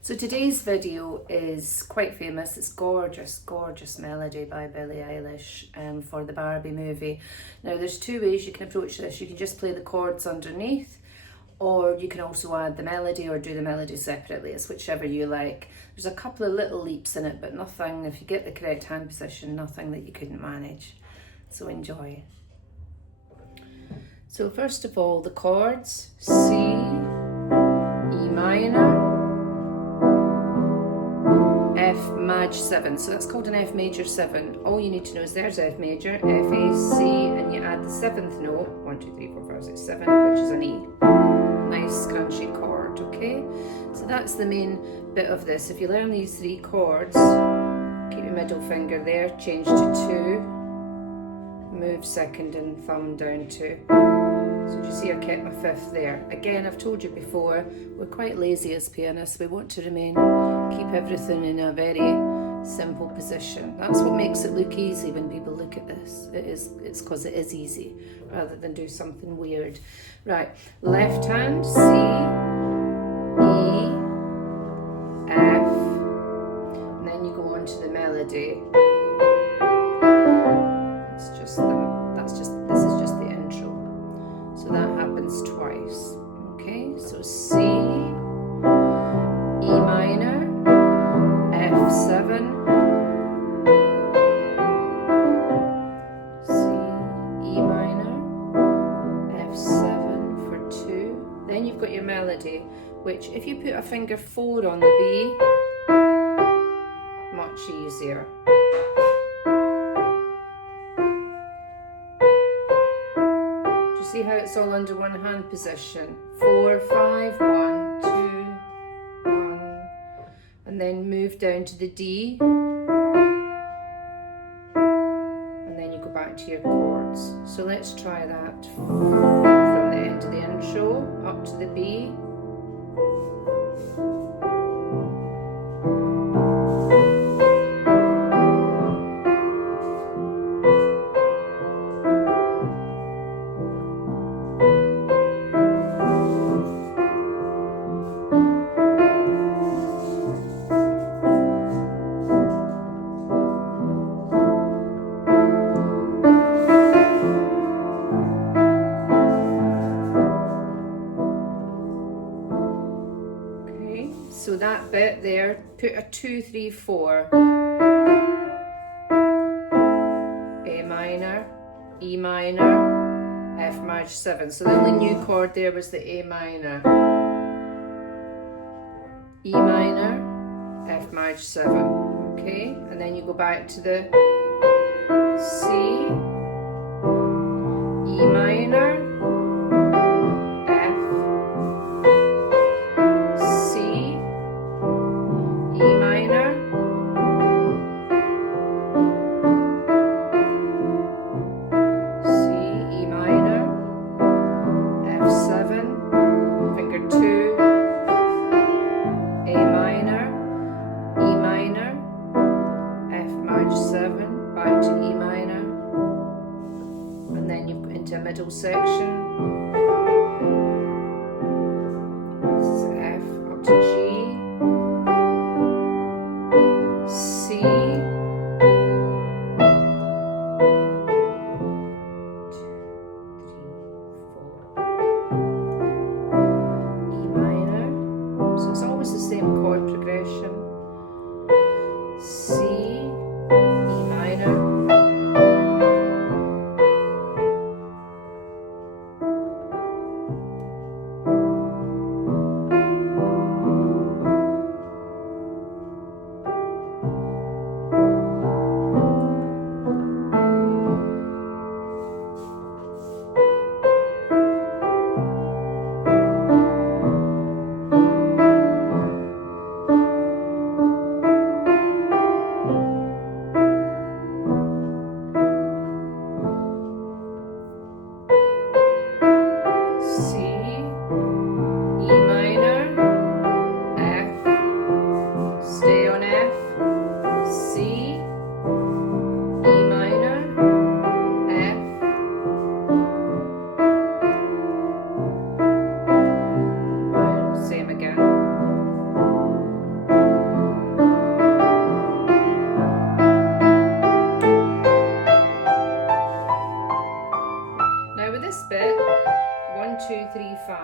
So today's video is quite famous. It's gorgeous, gorgeous melody by Billie Eilish for the Barbie movie. Now there's two ways you can approach this. You can just play the chords underneath, or you can also add the melody or do the melody separately. It's whichever you like. There's a couple of little leaps in it, but nothing, if you get the correct hand position, nothing that you couldn't manage. So enjoy. So first of all, the chords: C, E minor, F maj 7, so that's called an F major 7. All you need to know is there's F major, F, A, C, and you add the 7th note, 1, 2, 3, 4, 5, 6, 7, which is an E. Nice crunchy chord, okay? So that's the main bit of this. If you learn these three chords, keep your middle finger there, change to 2, move second and thumb down 2. So you see I kept my 5th there. Again, I've told you before, we're quite lazy as pianists. We want to keep everything in a very simple position. That's what makes it look easy when people look at this. It's because it is easy, rather than do something weird. Right, left hand, C, E, F, and then you go on to the melody. This is just the intro. So that happens twice. Okay, so C, E minor, F7, C, E minor, F7 for 2. Then you've got your melody, which if you put a finger 4 on the B, much easier. See how it's all under one hand position. 4, 5, 1, 2, 1, and then move down to the D, and then you go back to your chords. So let's try that from the end of the intro up to the B. So that bit there, put a 2, 3, 4. A minor, E minor, F maj 7. So the only new chord there was the A minor. E minor, F maj 7. Okay, and then you go back to the C, E minor, back to E minor, and then you've got into a middle 6,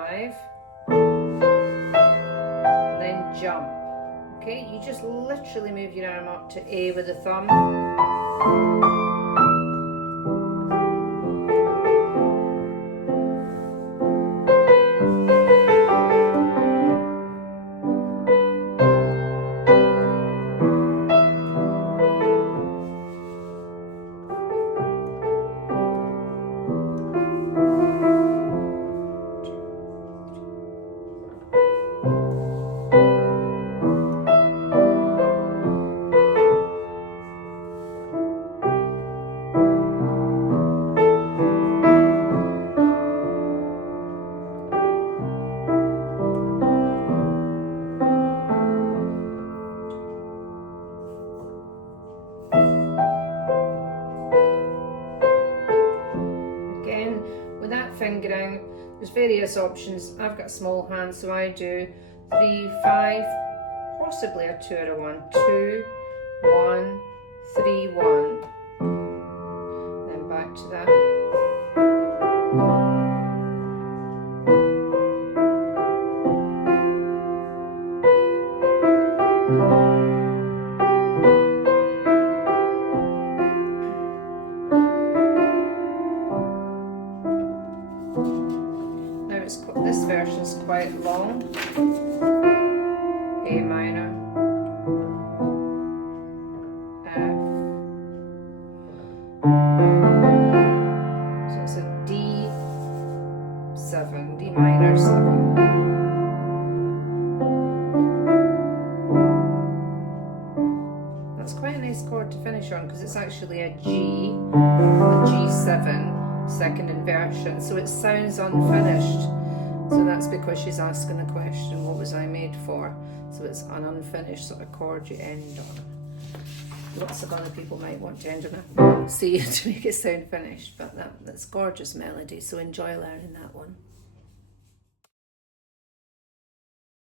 5, and then jump. Okay, you just literally move your arm up to A with the thumb. With that fingering, there's various options. I've got small hands, so I do 3, 5, possibly a 2 or a 1, 2, 1, 3, 1. Then back to that. This version's quite long. A minor, F. So it's a D7, D minor 7. That's quite a nice chord to finish on because it's actually a G, a G7, second inversion, so it sounds unfinished. So that's because she's asking the question, what was I made for? So it's an unfinished sort of chord you end on. Lots of other people might want to end on a C to make it sound finished, but that's gorgeous melody, so enjoy learning that one.